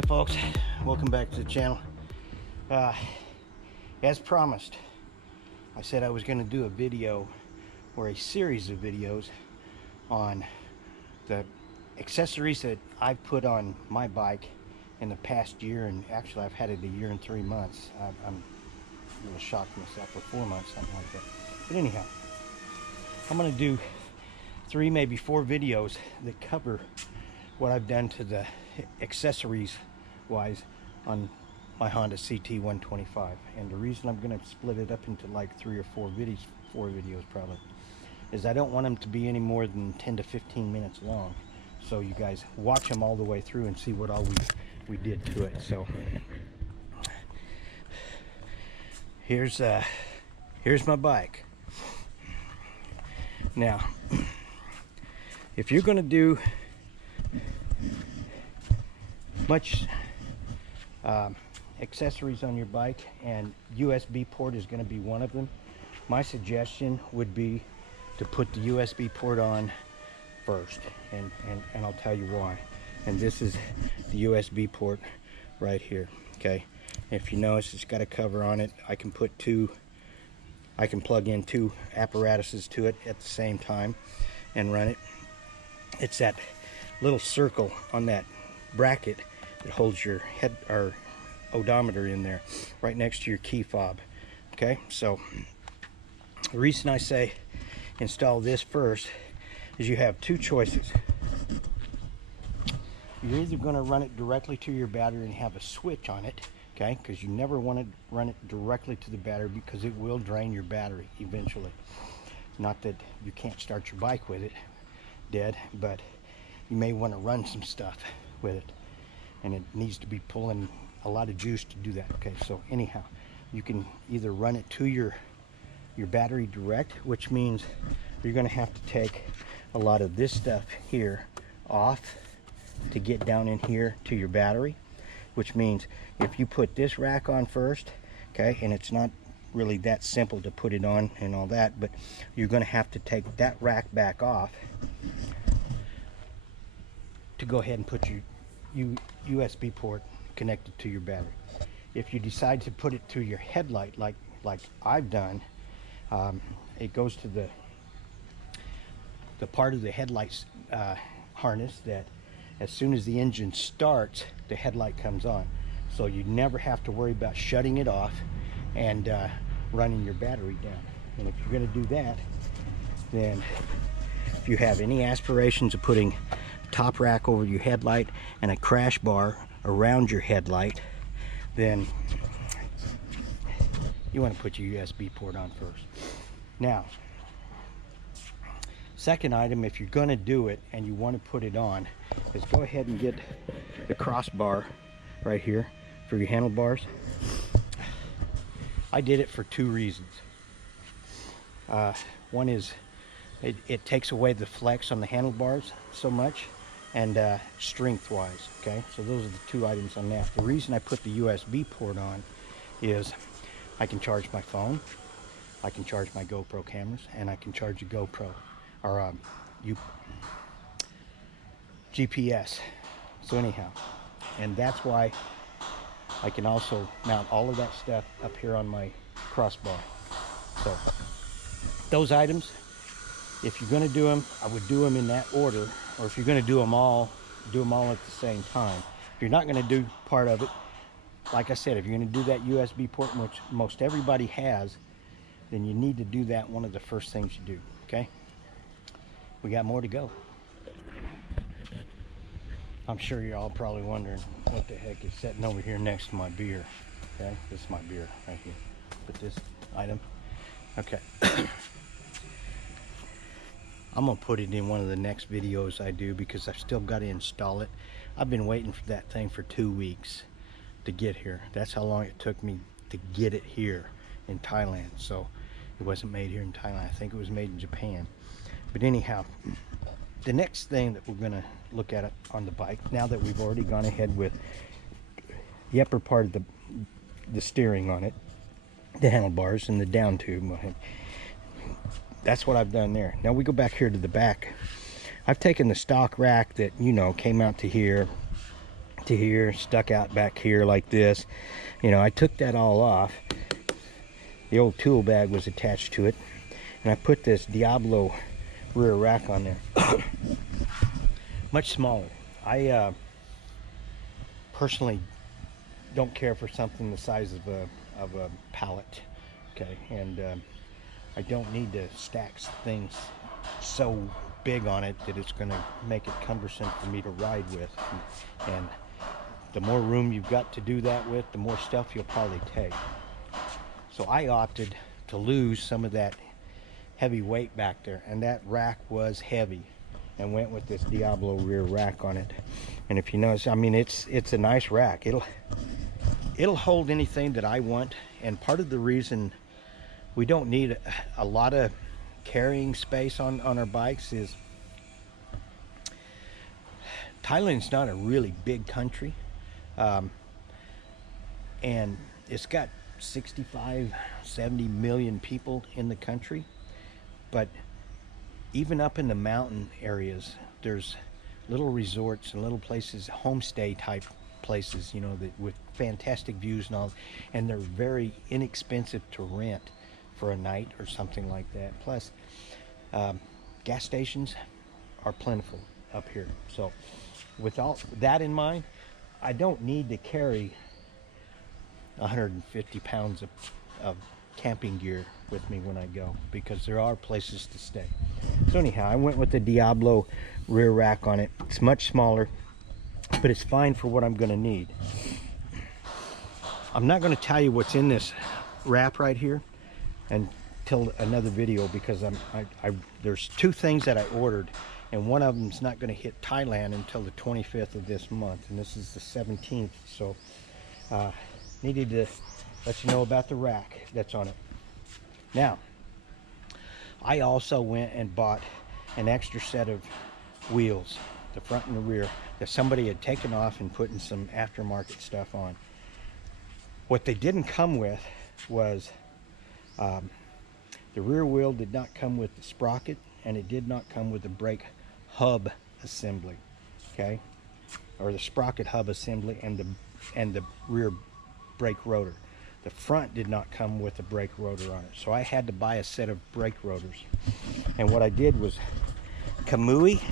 Hey folks, welcome back to the channel. As promised, I said I was going to do a video or a series of videos on the accessories that I've put on my bike in the past year, and actually I've had it a year and 3 months. I'm a little shocked myself for 4 months, something like that. But anyhow, I'm going to do 3, maybe 4 videos that cover what I've done to the accessories wise on my Honda CT 125. And the reason I'm going to split it up into like 3 or 4 videos probably, is I don't want them to be any more than 10 to 15 minutes long, so you guys watch them all the way through and see what all we did to it. So here's my bike. Now if you're going to do much accessories on your bike, and USB port is going to be one of them, my suggestion would be to put the USB port on first, and I'll tell you why. And this is the USB port right here. Okay, if you notice, it's got a cover on it. I can plug in 2 apparatuses to it at the same time and run it. It's that little circle on that bracket that holds your head or odometer in there, right next to your key fob. Okay, so the reason I say install this first is you have 2 choices. You're either going to run it directly to your battery and have a switch on it, okay, because you never want to run it directly to the battery because it will drain your battery eventually. Not that you can't start your bike with it dead, but you may want to run some stuff with it, and it needs to be pulling a lot of juice to do that. Okay, so anyhow, you can either run it to your battery direct, which means you're going to have to take a lot of this stuff here off to get down in here to your battery, which means if you put this rack on first, okay, and it's not really that simple to put it on and all that, but you're going to have to take that rack back off to go ahead and put your USB port connected to your battery. If you decide to put it to your headlight, like I've done, it goes to the part of the headlights harness that as soon as the engine starts, the headlight comes on. So you never have to worry about shutting it off and running your battery down. And if you're going to do that, then if you have any aspirations of putting top rack over your headlight and a crash bar around your headlight, then you want to put your USB port on first. Now, second item, if you're going to do it and you want to put it on, is go ahead and get the crossbar right here for your handlebars. I did it for 2 reasons. One is it takes away the flex on the handlebars so much, and strength wise. Okay, so those are the 2 items on that. The reason I put the USB port on is I can charge my phone, I can charge my GoPro cameras, and I can charge a GoPro or GPS. So anyhow, and that's why I can also mount all of that stuff up here on my crossbar. So those items, if you're going to do them, I would do them in that order. Or if you're going to do them all at the same time. If you're not going to do part of it, like I said, if you're going to do that USB port, which most everybody has, then you need to do that one of the first things you do. Okay, we got more to go. I'm sure you're all probably wondering what the heck is sitting over here next to my beer. Okay, this is my beer right here. Put this item. Okay. I'm gonna put it in one of the next videos I do, because I've still got to install it. I've been waiting for that thing for 2 weeks to get here. That's how long it took me to get it here in Thailand. So it wasn't made here in Thailand. I think it was made in Japan. But anyhow, the next thing that we're gonna look at on the bike, now that we've already gone ahead with the upper part of the steering on it, the handlebars and the down tube, that's what I've done there. Now we go back here to the back. I've taken the stock rack that, you know, came out to here, to here, stuck out back here like this. You know, I took that all off. The old tool bag was attached to it, and I put this Diablo rear rack on there. Much smaller. I personally don't care for something the size of a pallet, okay, and I don't need to stack things so big on it that it's going to make it cumbersome for me to ride with. And the more room you've got to do that with, the more stuff you'll probably take. So I opted to lose some of that heavy weight back there, and that rack was heavy, and went with this Diablo rear rack on it. And if you notice, I mean, it's a nice rack. It'll hold anything that I want. And part of the reason we don't need a lot of carrying space on our bikes is Thailand's not a really big country, and it's got 65-70 million people in the country, but even up in the mountain areas, there's little resorts and little places, homestay type places, you know, that with fantastic views and all, and they're very inexpensive to rent for a night or something like that. Plus, gas stations are plentiful up here. So with all that in mind, I don't need to carry 150 pounds of camping gear with me when I go, because there are places to stay. So anyhow, I went with the Diablo rear rack on it. It's much smaller, but it's fine for what I'm going to need. I'm not going to tell you what's in this wrap right here until another video, because there's two things that I ordered, and one of them's not going to hit Thailand until the 25th of this month, and this is the 17th. So needed to let you know about the rack that's on it. Now, I also went and bought an extra set of wheels, the front and the rear, that somebody had taken off and putting some aftermarket stuff on. What they didn't come with was the rear wheel did not come with the sprocket, and it did not come with the brake hub assembly, okay, or the sprocket hub assembly and the rear brake rotor. The front did not come with a brake rotor on it, so I had to buy a set of brake rotors. And what I did was, Kamui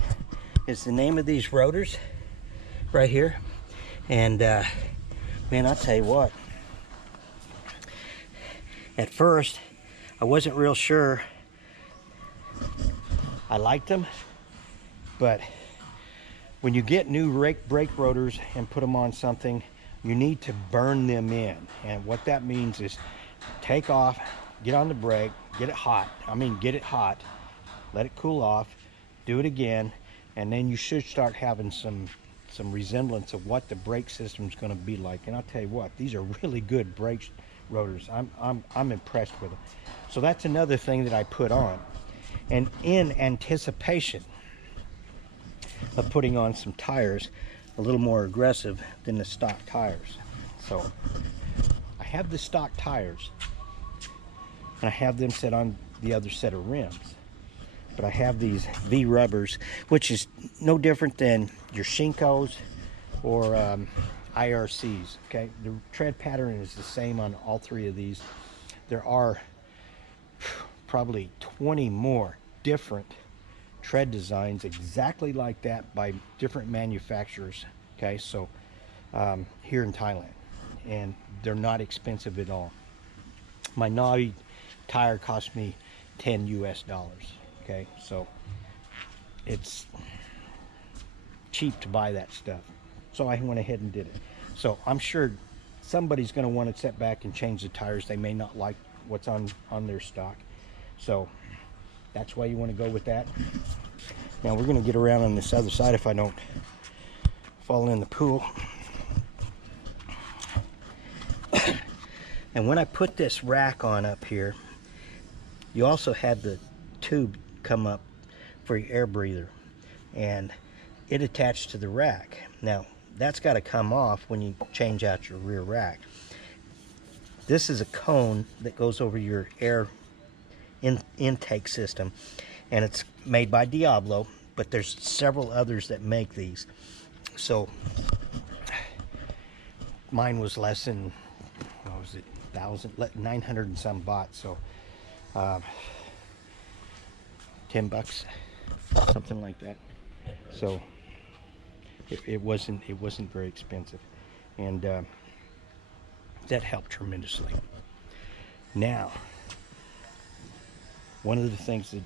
is the name of these rotors right here. And man, I'll tell you what, at first I wasn't real sure I liked them, but when you get new brake rotors and put them on something, you need to burn them in. And what that means is take off, get on the brake, get it hot. I mean, get it hot, let it cool off, do it again, and then you should start having some resemblance of what the brake system is going to be like. And I'll tell you what, these are really good brake rotors. I'm impressed with them. So that's another thing that I put on, and in anticipation of putting on some tires a little more aggressive than the stock tires. So I have the stock tires, and I have them set on the other set of rims, but I have these V rubbers, which is no different than your Shinkos or IRCs. Okay, the tread pattern is the same on all three of these. There are probably 20 more different tread designs exactly like that by different manufacturers, okay, so here in Thailand, and they're not expensive at all. My Navi tire cost me $10 US, okay, so it's cheap to buy that stuff. So I went ahead and did it. So I'm sure somebody's going to want to sit back and change the tires. They may not like what's on their stock, so that's why you want to go with that. Now we're going to get around on this other side if I don't fall in the pool. And when I put this rack on up here, you also had the tube come up for your air breather, and it attached to the rack. Now that's got to come off when you change out your rear rack. This is a cone that goes over your air intake system, and it's made by Diablo, but there's several others that make these. So mine was less than, what was it, 900 and some baht, so 10 bucks, something like that. So it wasn't very expensive, and that helped tremendously. Now, one of the things that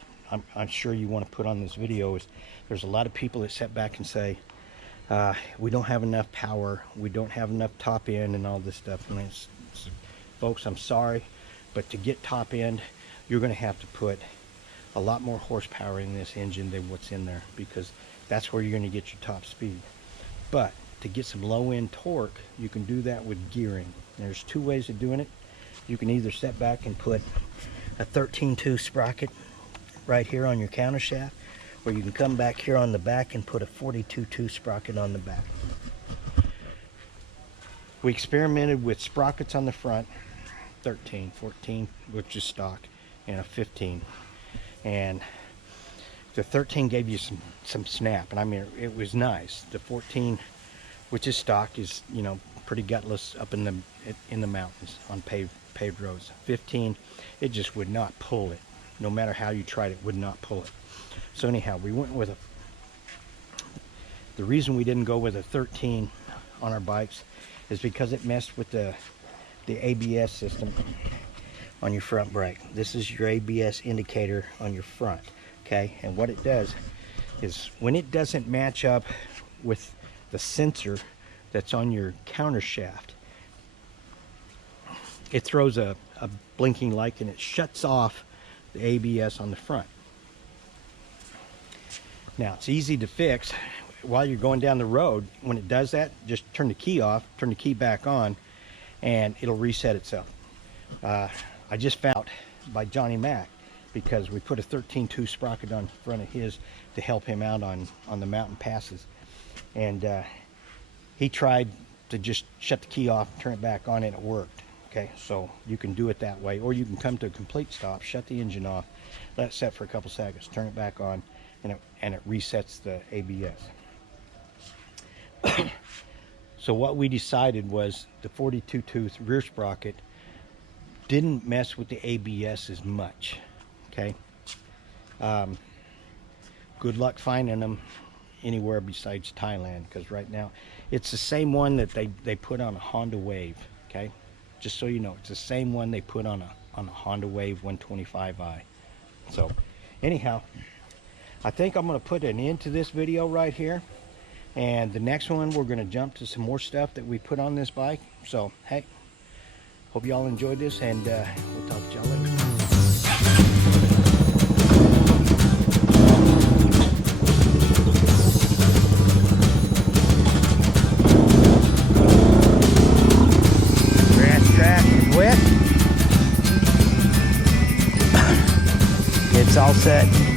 I'm sure you want to put on this video is there's a lot of people that sit back and say, we don't have enough power, we don't have enough top end and all this stuff. And folks, I'm sorry, but to get top end, you're going to have to put a lot more horsepower in this engine than what's in there, because that's where you're going to get your top speed. But to get some low end torque, you can do that with gearing. There's two ways of doing it. You can either sit back and put a 13.2 sprocket right here on your counter shaft, or you can come back here on the back and put a 42.2 sprocket on the back. We experimented with sprockets on the front, 13, 14, which is stock, and a 15. And the 13 gave you some snap, and I mean, it was nice. The 14, which is stock, is, you know, pretty gutless up in the mountains on paved roads. 15, it just would not pull it. No matter how you tried, it would not pull it. So anyhow, we went with the reason we didn't go with a 13 on our bikes is because it messed with the ABS system on your front brake. This is your ABS indicator on your front, okay? And what it does is when it doesn't match up with the sensor that's on your counter shaft, it throws a blinking light and it shuts off the ABS on the front. Now, it's easy to fix. While you're going down the road, when it does that, just turn the key off, turn the key back on, and it'll reset itself. I just found out by Johnny Mac, because we put a 13.2 sprocket on front of his to help him out on the mountain passes. And he tried to just shut the key off, turn it back on, and it worked. Okay, so you can do it that way, or you can come to a complete stop, shut the engine off, let it set for a couple seconds, turn it back on, and it resets the ABS. So what we decided was the 42.2 rear sprocket didn't mess with the ABS as much. Okay, good luck finding them anywhere besides Thailand, because right now it's the same one that they put on a Honda Wave. Okay, just so you know, it's the same one they put on a Honda Wave 125i. So anyhow, I think I'm going to put an end to this video right here, and the next one we're going to jump to some more stuff that we put on this bike. So hey, hope y'all enjoyed this, and we'll talk to y'all later. It's all set.